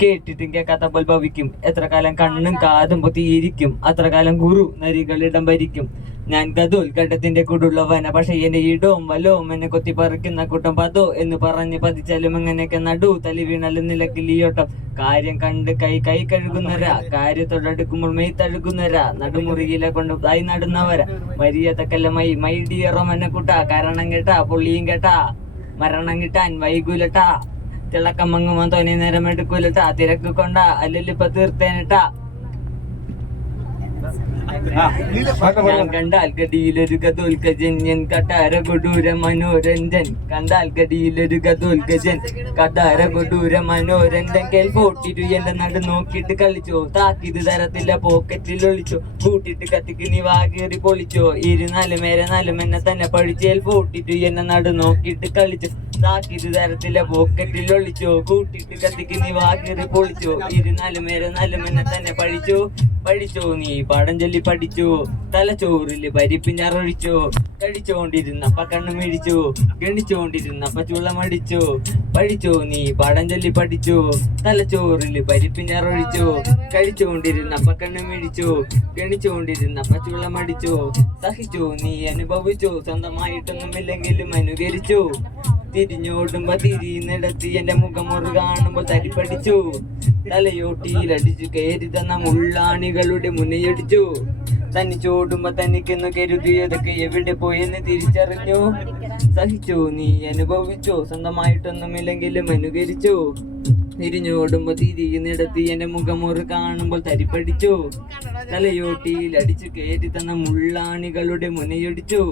കേട്ടിട്ടും കേൾക്കാത്ത പോലെ ഭവിക്കും. എത്ര കാലം കണ്ണും കാതും പൊത്തിയിരിക്കും, അത്ര കാലം ഗുരു നരികളിടം ഭരിക്കും. ഞാൻ ഗതോൽഘട്ടത്തിന്റെ കൂടുള്ളവന, പക്ഷെ എന്റെ ഇടവും വലവും എന്നെ കൊത്തി പറിക്കുന്ന കൂട്ടം പതോ എന്ന് പറഞ്ഞ് പതിച്ചാലും എങ്ങനെയൊക്കെ നടു തലി വീണാലും നിലക്കിലിയോട്ടം. കാര്യം കണ്ട് കൈ കഴുകുന്നവരാ, കാര്യത്തോടടുക്കുമ്പോൾ മെയ് തഴുകുന്നവരാ, നടുമുറിയിലെ കൊണ്ട് തായി നടുന്നവരാ. മരിയത്തക്കല്ല മൈഡിയറും എന്നെ കൂട്ടാ, കാരണം കേട്ടാ പൊള്ളിയും കേട്ടാ, മരണം കിട്ടാൻ വൈകൂലട്ടാ, തിളക്കം മങ്ങുമോ തോനെ നേരം എടുക്കൂലട്ടാ, തിരക്ക് കൊണ്ടാ അല്ലല്ലിപ്പ തീർത്തേനട്ടാ. ഞാൻ കണ്ടാൽ ഗഡിയിലൊരു ഗതോൽഗജൻ, എൻ കട്ടാര കൊടൂര മനോരഞ്ജൻ. കണ്ടാൽ ഗഡിയിലൊരു ഗതോൽഗജൻ, കട്ടാര കൊടൂര മനോരഞ്ജൻ. കേൾപോട്ടിരു എന്റെ നടു നോക്കിയിട്ട് കളിച്ചോ, താക്കിത് തരത്തില്ല പോക്കറ്റിൽ ഒളിച്ചോ, കൂട്ടിട്ട് കത്തിക്ക് നീ വാകേറി പൊളിച്ചോ. ഇരുന്നാലും മേരനാലും എന്നെ തന്നെ പഴിച്ചേൽ പോട്ടിട്ടു എന്നെ നടു നോക്കിയിട്ട് കളിച്ചോ, താക്കിത് തരത്തില്ല പോക്കറ്റിൽ ഒളിച്ചോ, കൂട്ടിട്ട് കത്തിക്ക് നീ വാകേറി പൊളിച്ചോ. ഇരുന്നാലും മേരനാലും എന്നെ തന്നെ പഠിച്ചോ നീ പാടം ചൊല്ലി പഠിച്ചോ, തലച്ചോറില് പരിപ്പിഞ്ഞറൊഴിച്ചോ. കഴിച്ചോണ്ടിരുന്നപ്പ കണ്ണു മിഴിച്ചോ, ഗണിച്ചോണ്ടിരുന്നപ്പ ചുള്ളമടിച്ചോ. പഠിച്ചോ നീ പാടം ചൊല്ലി പഠിച്ചോ, തലച്ചോറില് പരിപ്പിഞ്ഞറൊഴിച്ചോ. കഴിച്ചോണ്ടിരുന്നപ്പ കണ്ണു മിഴിച്ചോ, ഗണിച്ചോണ്ടിരുന്നപ്പ ചുള്ളമടിച്ചോ. സഹിച്ചോ നീ അനുഭവിച്ചോ, സ്വന്തമായിട്ടൊന്നുമില്ലെങ്കിലും അനുകരിച്ചോ. തിരിഞ്ഞോടുമ്പോ തിരിയുന്നിടത്ത് എന്റെ മുഖമൊരു കാണുമ്പോ തരിപ്പടിച്ചു. തലയോട്ടിയിലടിച്ചു കയറി തന്ന മുള്ളാണികളുടെ മുനയടിച്ചു. തനിച്ചോടുമ്പോ തനിക്കെന്ന് കരുതിയതൊക്കെ എവിടെ പോയെന്ന് തിരിച്ചറിഞ്ഞു. സഹിച്ചോ നീ അനുഭവിച്ചോ, സ്വന്തമായിട്ടൊന്നുമില്ലെങ്കിലും അനുകരിച്ചോ. തിരിഞ്ഞോടുമ്പോ തിരിയുന്നിടത്ത് എന്റെ മുഖമൊരു കാണുമ്പോൾ തരിപ്പടിച്ചു. തലയോട്ടിയിൽ അടിച്ചു കയറി തന്ന മുള്ളാണികളുടെ മുനയടിച്ചു.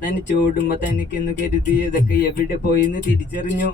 തനിച്ചോടുമ്പോ തനിക്കെന്ന് കരുതിയതൊക്കെ എവിടെ പോയെന്ന് തിരിച്ചറിഞ്ഞു.